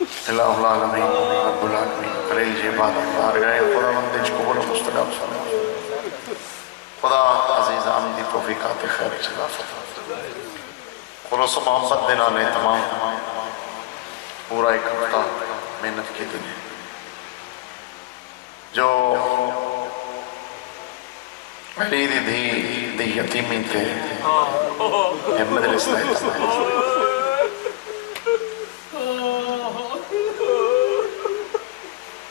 الہ العالمین رب العالمین قلیل جی عبادت بارگاہ خدا بندے قبول و مستقب صلی خدا عزیز آمدی توفیقات خیر چلا خلوص و محبت دینا لے تمام پورا ایک ہفتہ محنت کی دن جو علی دی یتیمی تھے یہ مجلس نہیں تھا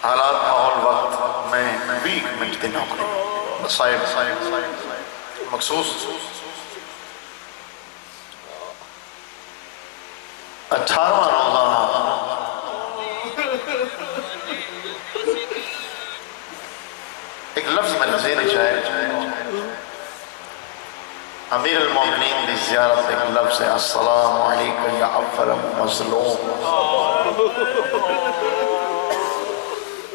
حالات ماحول وقت میں 20 منٹ دی نوکری مسائب مخصوص 18واں روزہ ایک لفظ میں ذہن چاہے امیر المومنین دی زیارت ایک لفظ ہے السلام علیکم یا افضل مظلوم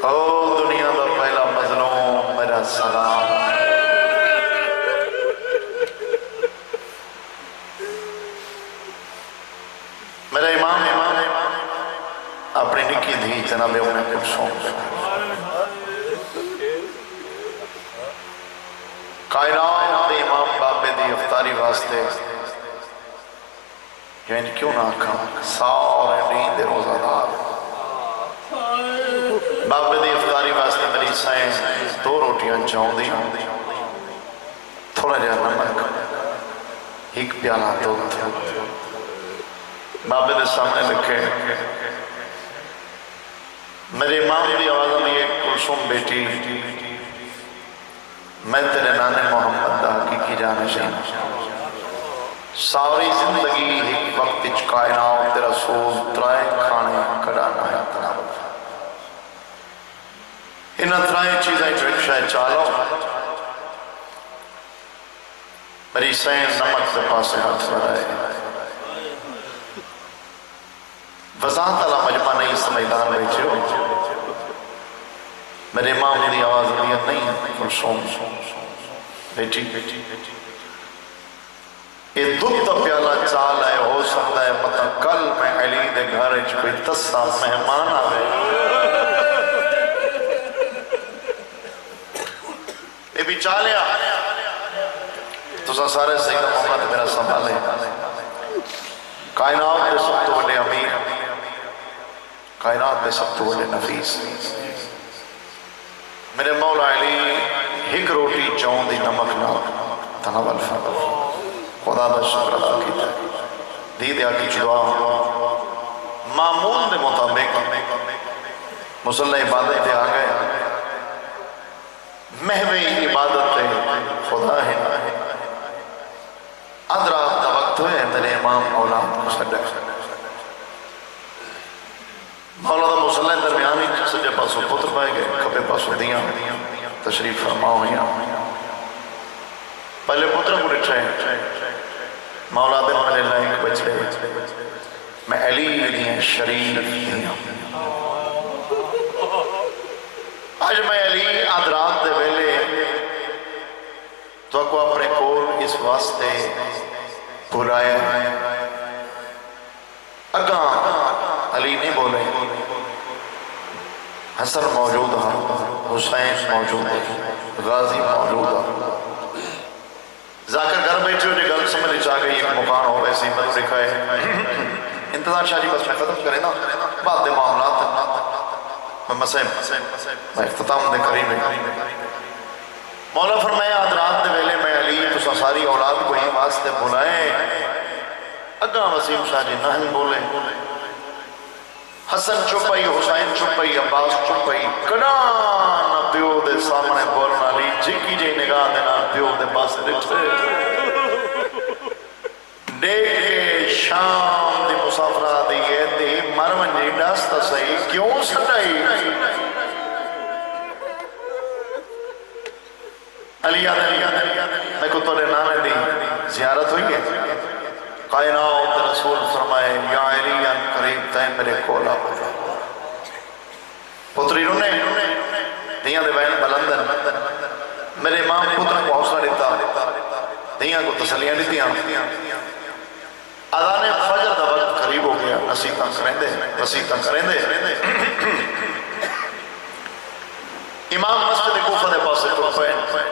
او دنیا دا پہلا مظلوم میرا سلام میرا امام اپنی نکی دھی جناب ام کلثوم کائنات دے امام بابے دی افطاری واسطے یعنی کیوں نہ آکھا سارے دین دے روزہ دار بابے دی افطاری واسطے میری سائیں 2 روٹیاں چاہوں دی تھوڑا جہاں نمک ایک پیالہ دودھ بابے دے سامنے لکھے میرے امام دی آواز میں ایک کلثوم بیٹی میں تیرے نانے محمد دا حقیقی جانشین ساری زندگی ایک وقت اچ کائنات تیرا سوز ترائے کھانے کڑانا ہے تنابت انہاں ترائے چیزیں جو ایک شاہ چالو میری سین نمک سے پاسے ہاتھ بڑھائے وزان تعالیٰ مجمع نہیں اس میدان بیچے ہو میرے امام دی آواز نیت نہیں کلثوم بیٹی یہ دودھ تا پیالہ چال ہے ہو سکتا ہے پتہ کل میں علی دے گھر کوئی تسا مہمان آوے یہ بھی چالیا تو سارے سیدہ محمد میرا سنبھالے کائنات دے سب تو بڑے امیر کائنات دے سب تو بڑے نفیس میرے مولا علی ایک روٹی چون دی نمک نہ تناول فرد خدا دا شکر ادا کیتا دید آکی چڑوا معمول دے مطابق مسلح عبادت دے آگئے محوی عبادت دے خدا ہے ادرا دا وقت ہوئے میرے امام اولاد کو صدق مولا دا مسلح درمیانی سجے پاسو پتر پائے گئے کھپے پاسو دیاں تشریف فرما ہوئیاں پہلے پتر کو رچھے مولا دے ملے لائک بچے میں علی دیاں شریف دیاں آج میں علی آدرات دے ویلے تو کو اپنے کول اس واسطے بلایا اگاں علی نہیں بولے حسن موجود ہے حسین موجود ہے غازی موجود ہے ذاکر گھر بیٹھے ہو جو گل سمجھ چاہ گئی ایک مکان ہو ویسے میں دکھائے انتظار شاہ جی بس میں ختم کریں نا بعد دے معاملات میں مسئلہ میں اختتام دے قریب ہے مولا فرمایا آج رات دے ویلے میں علی تو ساری اولاد کو ہی واسطے بلائے اگاں وسیم شاہ جی نہ بولے حسن چھپائی حسین چھپائی عباس چھپائی کڑانا پیو دے سامنے بولنا لی جھکی جی نگاہ دینا پیو دے پاس رکھتے دیکھے شام دی مسافرہ دیئے دی مرمن جی ڈاستا صحیح کیوں سٹائی علی میں کو تو نانے دی زیارت ہوئی ہے کائنات رسول فرمائے یا علی ان قریب تائیں میرے کولا پتا پتری رونے دیاں دے بین بلندن میرے امام پتر کو حوصلہ دیتا دیاں کو تسلیاں دیتیاں اذان فجر دا وقت قریب ہو گیا نصیحتاں کریں دے امام مسجد کوفہ دے پاسے ٹر پے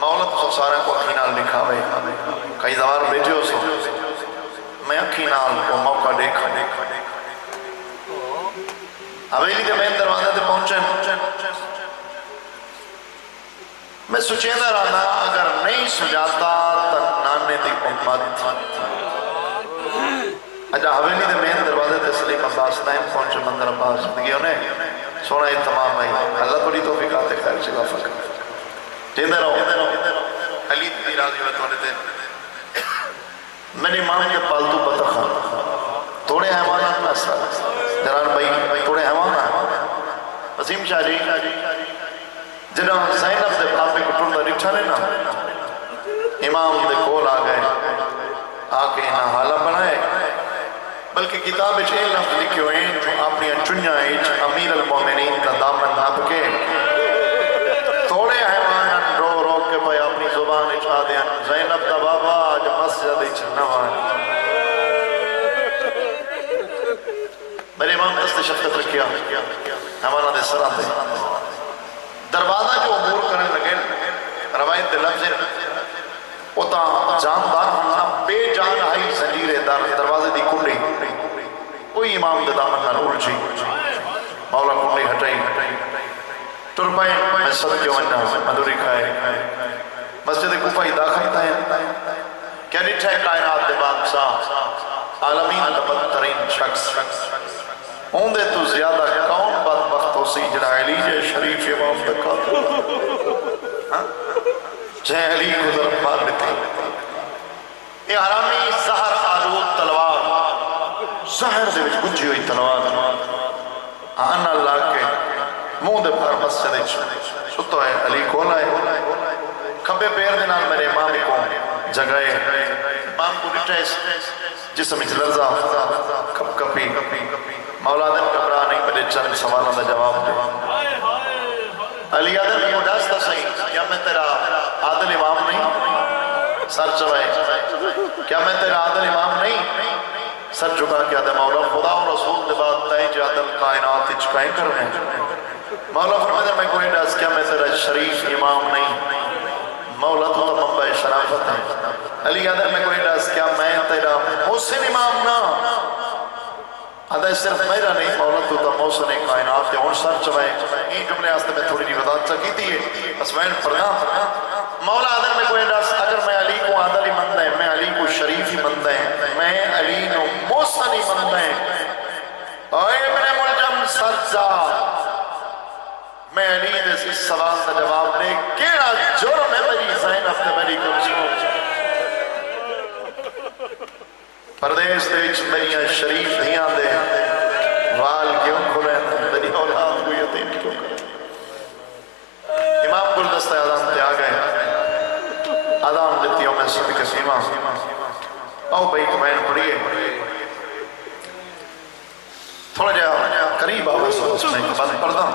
مولا تو سارے کو اکھی نال دکھاوے کئی دوار بیٹھے ہو سو میں اکھی نال کو موقع دیکھا حویلی کے مین دروازے تے پہنچے میں سوچیندہ رہنا اگر نہیں سجاتا تو نانے دی امت اجا حویلی دے مین دروازے تے سلیم عباس نائم پہنچے مندر عباس زندگی ہونے سونا اتمام ہے اللہ توڑی توفیقات خیر چلا فکر جیندے رہو علی دی راضی ہوئے توڑے دے میری ماں کے پالتو بطخان توڑے حیوانات میں اثر جران بھائی توڑے حیوانات وسیم شاہ جی جنہوں زینب دے پاپے کو ٹردہ رکھا لینا امام دے کول آگئے آکے نہ حالہ بنائے بلکہ کتاب اچھ اے لفظ لکھے ہوئے جو اپنی چنیا اچھ امیر المومنین کا دامن ناپ کے توڑے حیوانات رو رو کے بھائی اپنی زبان اچھ آدھیاں زینب دا بابا جو مسجد اچھ نوان میرے امام دست شفقت رکھیا ہمارا دے سلام دے دروازہ جو امور کرنے لگے روایت دے لفظ اتا جاندار ہونا بے جان آئی زنجیر دروازے دی کنڈی کوئی امام دے دامن نہ اڑجی مولا کنڈی ہٹائی ترپائیں میں صد کیوں انہا مدوری کھائے مسجد کوفہ ہی داخل تھا کیا نٹھے کائنات دے بادشاہ عالمین کا بدترین شخص اوندے تو زیادہ کون بدبخت ہو سی جڑا علی جے شریف امام دکھا جے علی گزر مار دیتے یہ حرامی زہر آلود تلوار زہر دے وچ گجی ہوئی تلوار آنا اللہ کے موں دے پر مسجد ستا ہے علی کون آئے کھبے پیر دے نال میرے امام کو جگائے امام کو ڈٹیس جسم اچھ لرزا کھپ کپی مولا دن کبرا نہیں پہلے چند سوالوں دا جواب دے علی عادل کو داستا صحیح کیا میں تیرا عادل امام نہیں سر چوائے کیا میں تیرا عادل امام نہیں سر چکا کیا دے مولا خدا و رسول دے بات تائیں جی عادل کائنات اچکائیں کر رہے ہیں مولا فرمائے میں کوئی ڈاس کیا میں تیرا شریف امام نہیں مولا تو منبع شرافت ہے علی عادل میں کوئی ڈاس کیا میں تیرا محسن امام نہ آدھا صرف میرا نہیں مولا تو محسن کائنات ہے ان سر چوائے این جملے آستے میں تھوڑی جی وضاحت سکی تھی بس میں پڑھنا مولا عادل میں کوئی ڈاس اگر میں علی کو عادل ہی مند ہے میں علی کو شریف ہی مند ہے میں علی نو محسن ہی مند ہے اے ابن ملجم سرزا میں علی دے اس سوال کا جواب دے کیڑا جرم ہے میری زینب تے میری کمشوں پردیس دے وچ میری شریف دھیاں دے وال کیوں کھلے میری اولاد کو یتیم کیوں کرے امام گلدستہ آدم تے آگئے آدم دیتیوں میں صدق سیما او بھائی کمین پڑھئے تھوڑا جا قریب آوے سو اس میں بند پردہ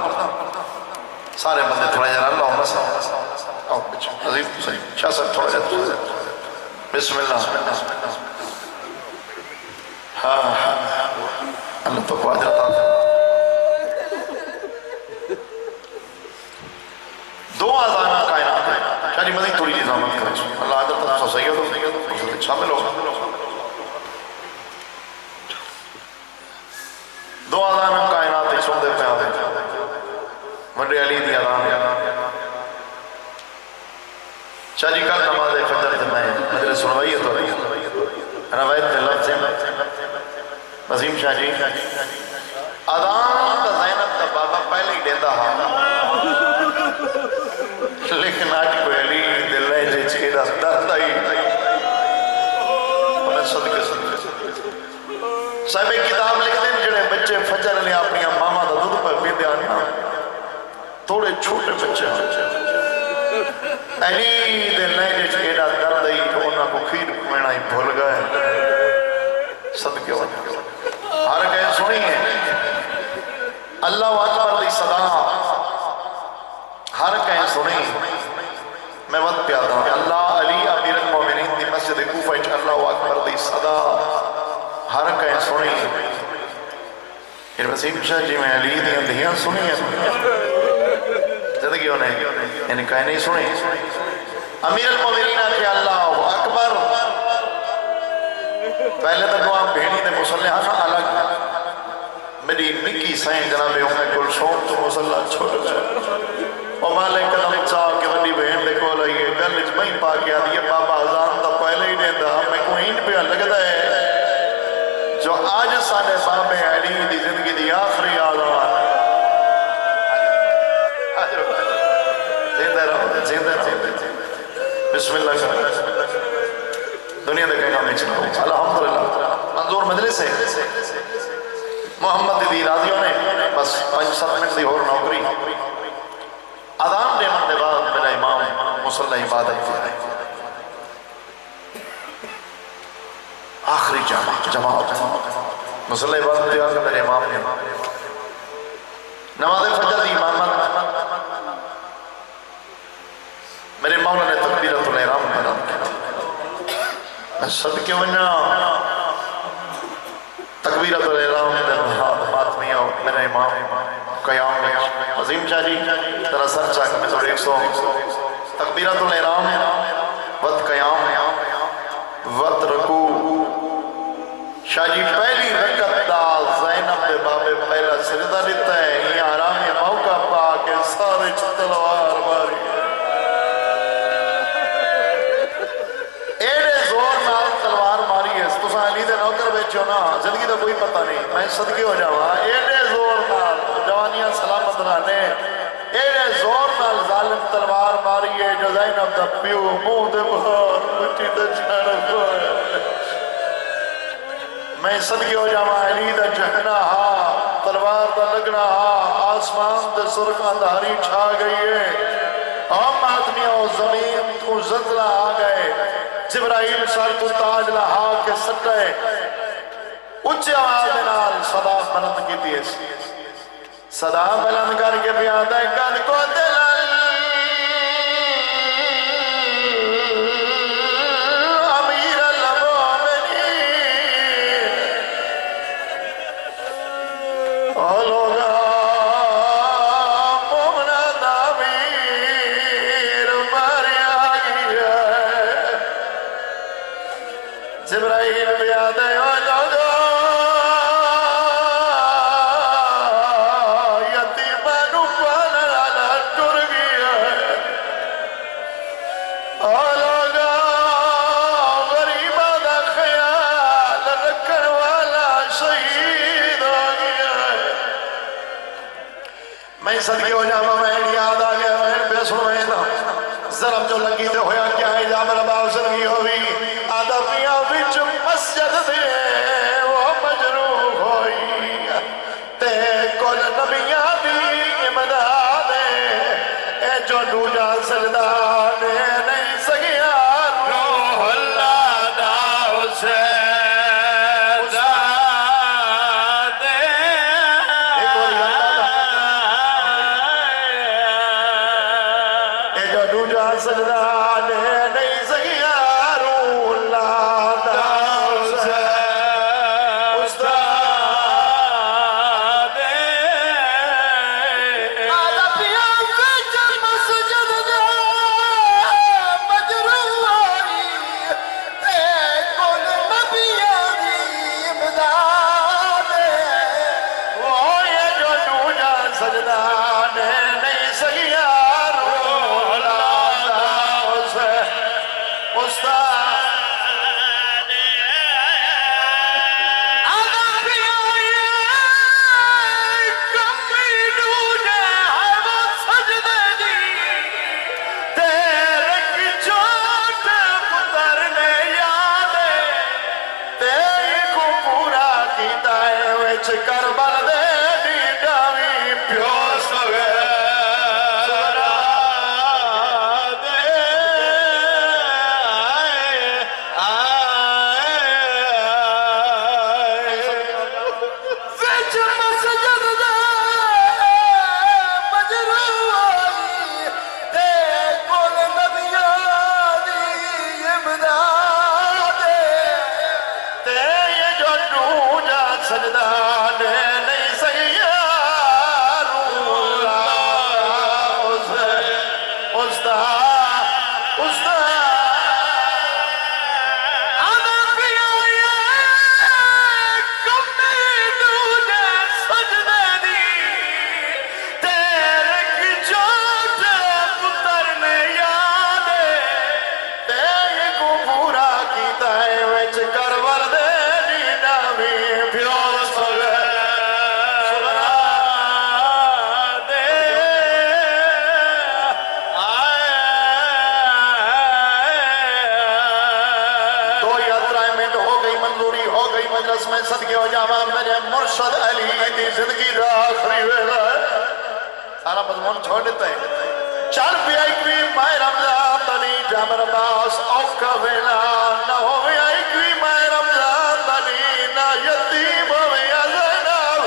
سارے بندے تھوڑا جا اللہ مسا او بچہ عظیم حسین شاہ صاحب تھوڑا جا بسم اللہ اللہ تو کو آجاتا دو آزانہ کائنات ہے شاہی مدین تھوڑی جی زامت کریں اللہ آجاتا تو صحیح ہو شامل ہو دو آزانہ کائنات ہے سوندے پہ آدھے وڈے علی دی آزان شاہ جی کل نماز فجر دمائے مجھے سنوائی ہے تو روایت میں لفظ وسیم شاہ جی آدان دا زینب دا بابا پہلے ہی دیتا ہاں لیکن آج کوئی علی دل ہے جی چیرہ درد آئی انہیں صدقے صاحب ایک کتاب لکھ دیں جڑے بچے فجر لے اپنی ماما دا دودھ پر بھی دیانا تھوڑے چھوٹے بچے علی دل ہے جی چیرہ درد آئی تو انہاں کو کھیر مینا ہی بھول گئے صدقے وجہ ہر کہیں سنی ہے اللہ اکبر دی صدا ہر کہیں سنی میں وقت پیادا ہوں اللہ علی امیر المومنین دی مسجد کوفہ اللہ اکبر دی صدا ہر کہیں سنی پھر وسیم شاہ جی میں علی دیاں دھیاں سنی ہیں زندگیوں نے یعنی کہیں نہیں سنی امیر المومنین کہ اللہ اکبر پہلے تو دعا بھیڑی دے مسلحہ نہ الگ میری نکی سائیں جناب ام کلثوم تو مسلح چھوڑ گئے اور مالے قدم چاہ کے بڑی بہن دے کو لئیے گل اجمعین پا کے آدھی بابا ازان تا پہلے ہی دیتا ہمیں کوئین پہ لگتا ہے جو آج سانے باب علی دی زندگی دی آخری آزان زندہ رہو بسم اللہ دنیا دے کہنا میں چلو الحمدللہ منظور مجلس ہے محمد دی راضیوں نے بس 5-7 منٹ دی اور نوکری اذان دے من دے بعد میرا امام مصلی عبادت کیا ہے آخری جماعت مصلی عبادت کیا کہ میرے امام نے نماز فجر دی امامت میرے مولا نے تکبیرۃ الاحرام پڑھا میں صدقے ونجا تکبیرۃ الاحرام دے ماتمیہ میرے امام قیام میں عظیم شاہ جی ترہ سر چاک میں تو 100 تکبیرۃ الاحرام وقت قیام وقت رکوع شاہ جی پہلی رکعت دا زینب دے بابے پہلا سجدہ دیتا ہے یہ آرام موقع پا کے سارے تلوار ماری ایڈے زور نال تلوار ماری ہے تو ساں علی دے نوکر بیچو نا زندگی دا کوئی پتہ نہیں میں صدقے ہو جاؤں ایڈے زور نال جوانیاں سلامت رہنے ایڈے زور نال ظالم تلوار ماری ہے جو زینب دا پیو منہ دے بہار مٹی دے چھڑک ہوئے میں صدقے ہو جاؤں علی دا جہنا ہا تلوار دا لگنا ہا آسمان دے سرخان دھاری چھا گئی ہے عام آدمیوں زمین تو زلزلہ آ گئے جبرائیل سر تو تاج لہا کے سٹے اچھے آواز نال صدا بلند کی تیس صدا بلند کر کے پیادہ کن کو دلال امیر المومنین اولوگا مومنہ امیر ماریا گیا جبرائیل پیادہ اولوگا میں صدقے ہو جاؤں میں یاد آ گیا میں بے سنویں دا ضرب جو لگی تے ہویا کیا ہے جا میرا باؤ سے لگی ہوئی آدمیاں وچ مسجد دے وہ مجروح ہوئی تے کل نبیاں دی امداد اے جو دوجا سجدہ نے نہیں سگیا روح اللہ دا حسین سجدہ نے نہیں سگیا روح اللہ دا حسین استاد آدمیاں وچ مسجد دے مجروح ہوئی تے کل نبیاں دی امداد وہ یہ جو دوجا سجدہ نے نہیں سگیا روح اللہ صدقے ہو جاواں میرے مرشد علی دی زندگی دا آخری ویلا سارا مضمون چھوڑ دیتا ہے چل پیا اکویں ماہ رمضان دنی جامر باس اوکا ویلا نہ ہویا اکویں ماہ رمضان دنی نہ یتیم ہویا زینب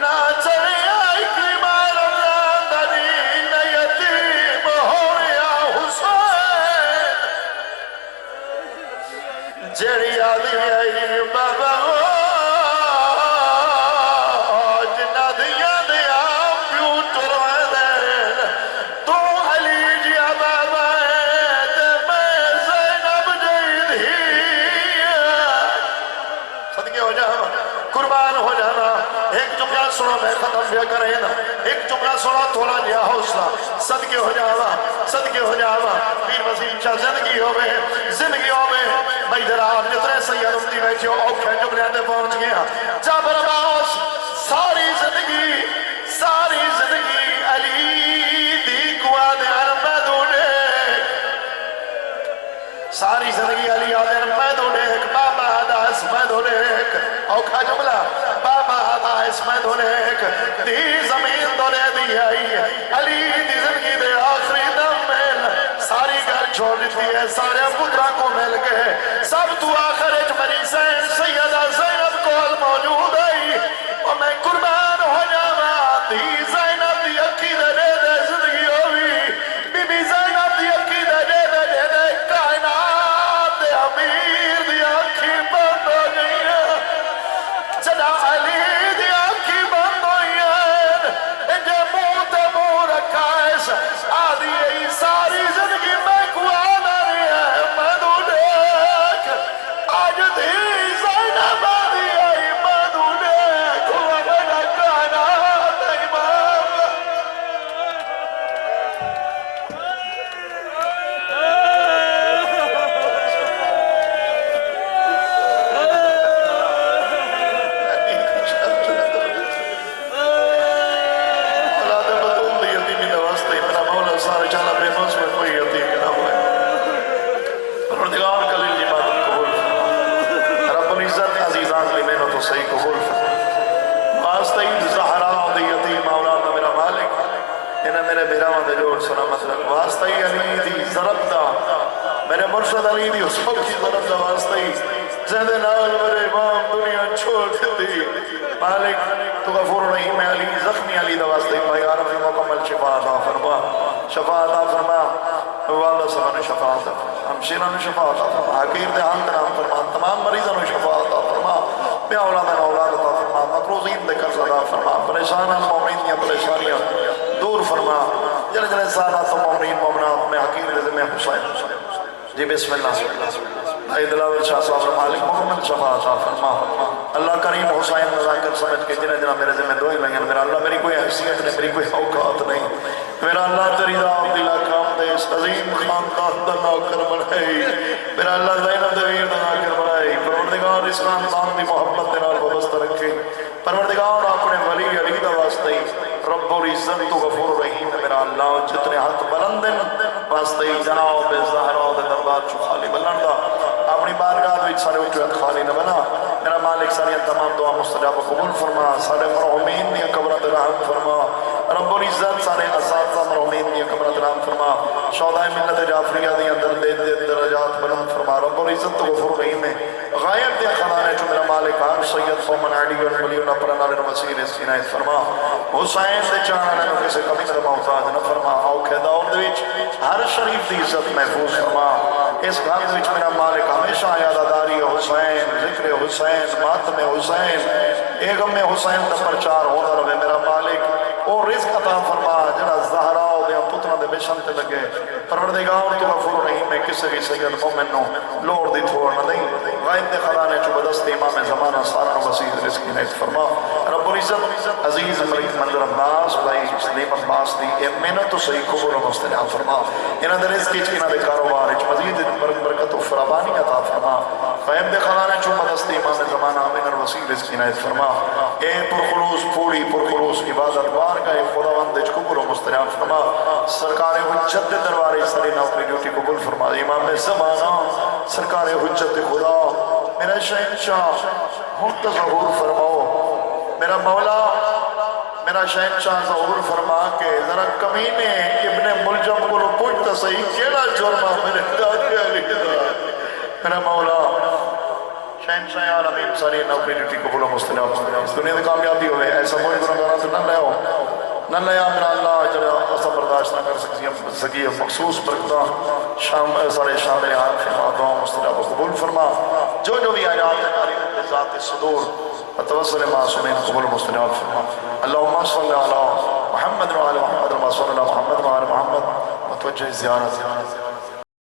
نہ چلیا اکویں ماہ رمضان دنی نہ یتیم ہویا حسین جیڑی آدھی آئی بابا جنہ دیا دیا پیو ٹروائے دین تو علی جیا بابا تے میں زینب جید ہی صدقے ہو جانا قربان ہو جانا ایک جملہ سنو میں ختم بھی کریں نا ایک جملہ سنو تھوڑا جیا حوصلہ صدقے ہو جانا پیر وسیم شاہ زندگی ہوئے بھائی ذرا آپ جتنے سید امتی بیٹھے ہو اوکھے جملے آنے پہنچ گیا جابر عباس ساری زندگی علی دی قواد ارمدونے ساری زندگی علی آدھر میدونے بابا آدھا اس میدونے اوکھا جملہ بابا آدھا اس میدونے دی زمین دونے دی آئی علی دی زندگی دے آخری دم میں ساری گھر چھوڑ دیتی ہے سارے پترہ کو مل کے سب تو آخر ایک میری سیدہ زینب کول موجود ہے اور میں قربان ہو جانا دی زینب دی عقیدہ دے دے زندگی ہوئی بی بی زینب دی عقیدہ دے دے کائنات دے امیر دی آنکھی بند ہو گئی ہے چلا علی دی آنکھی بند ہوئی ہے انجھے منہ تے منہ رکھا ہے آدھی ای ساری زندگی میں کوانا رہی ہے میں دو دیکھ آج دی زینب آدھی آئی میں دو دیکھ ہوا میرا کائنات امام اولاد بطول دی یتیمی نواستے میرا مولا سارے چالا بے موس میں کوئی یتیم نہ ہوئے پروردگار کلیل جی بات قبول رب العزت عزیزان لی میں تو صحیح قبول واسطین زہرا دی یتیم اولاد میرا مالک انہیں میرے بیراوان دے جوڑ سلامت رکھ واسطین علی دی ضرب دا میرے مرشد علی دی اس وقت کی ضرب دا واسطین زہد نال میرے امام دنیا چھوڑ دیتی مالک تو غفور رحیم علی زخمی علی دا واسطین بھائی عرب مکمل شفا عطا فرما واللہ سبحانہ شفا عطا فرما ہمشیرہ نے شفا عطا فرما حقیر دے ہم نام فرما تمام مریضوں نے شفا عطا فرما بے اولاد عطا فرما مقروضین دے قرض عطا فرما پریشان مومنین یا پریشانیاں دور فرما جلے جلے سادات مومنین مومنات میں حقیر دے ذمہ حسین جی بسم اللہ بھائی دلاور شاہ صاحب مالک محمد شفا عطا فرما اللہ کریم حسین نظاکر سمجھ کے جنہ میرے ذمہ دوئی لگیں میرا اللہ میری کوئی حیثیت نہیں میری کوئی اوقات نہیں میرا اللہ تیری راہ دلا کام دے اس عظیم خاندان دا نوکر بنائی میرا اللہ زینب دویر دا نوکر بنائی پروردگار اس خاندان دی محبت دے نال وابستہ رکھے پروردگار اپنے ولی علی دا واسطے رب العزت تو غفور رحیم میرا اللہ جتنے حق بلند واسطے جناب زہرا دے دربار چو خالی بلند دا اپنی بارگاہ وچ سارے وچ خالی نہ بنا میرا مالک ساری تمام دعا مستجاب قبول فرما سارے مرحومین دی قبرت رحم فرما رب العزت سارے اساتذہ مرحومین دی قبرت رحم فرما شہدائے ملت جعفریہ دی اندر دے درجات بلند فرما رب العزت تو غفور رحیم ہے غائب دے خزانے چو میرا مالک ہر سید قومن علی و ولینا پرنا لن وسیل اس عنایت فرما حسین دے چاہنا نے کسے کمی نہ محتاج نہ فرما اوکھے دور دے وچ ہر شریف دی عزت محفوظ فرما اس گھر دے وچ میرا مالک ہمیشہ یادداری حسین ذکر حسین ماتم حسین اے غم حسین دا پرچار ہوتا رہے میرا مالک اور رزق عطا فرما جنہ زہرا دے پترہ دے مشن تے لگے پروردگار تو غفور رحیم میں کسے بھی سید مومن نو لوڑ دی تھوڑ نہ دیں غائب دے خزانے چو بدست امام زمانہ سارا وسیع رزق عنایت فرما رب العزت عزیز ملک منظر عباس بھائی سلیم عباس دی اے محنت تو صحیح قبول و مستجاب فرما انہاں دے رزق وچ انہاں دے کاروبار وچ مزید برکت و فراوانی عطا فرما غائب دے خزانے چو بدست امام زمانہ امین الوسیع رزق عنایت فرما اے پرخلوص پوری پرخلوص عبادت بار کا خداوند وچ قبول و مستجاب فرما سرکار حجت دربار ساری نوکری ڈیوٹی قبول فرما امام زمانہ سرکار حجت خدا میرا شہنشاہ ہم تو ظہور فرماؤ میرا مولا میرا شہنشاہ ظہور فرما کے ذرا کمینے ابن ملجم کو پوچھتا صحیح کیڑا جرمہ میرے دادے علی دا میرا مولا شہنشاہ عالمین ساری نوکری ڈیوٹی قبول و مستلم اس دنیا میں کامیابی ہوئے ایسا موئی گناہگاروں سے نہ لے ہو نہ لے میرا اللہ جڑا ایسا برداشت نہ کر سکی مخصوص برکتہ شام سارے شامل حال خیمہ دعا مستلم قبول فرما جو بھی آیات ہے تعلیم ذات صدور وتوسل معصومین قبول و مستلم فرما اللہم صلی علی محمد وعلی محمد وصلی اللہ محمد وعلی محمد متوجہ زیارت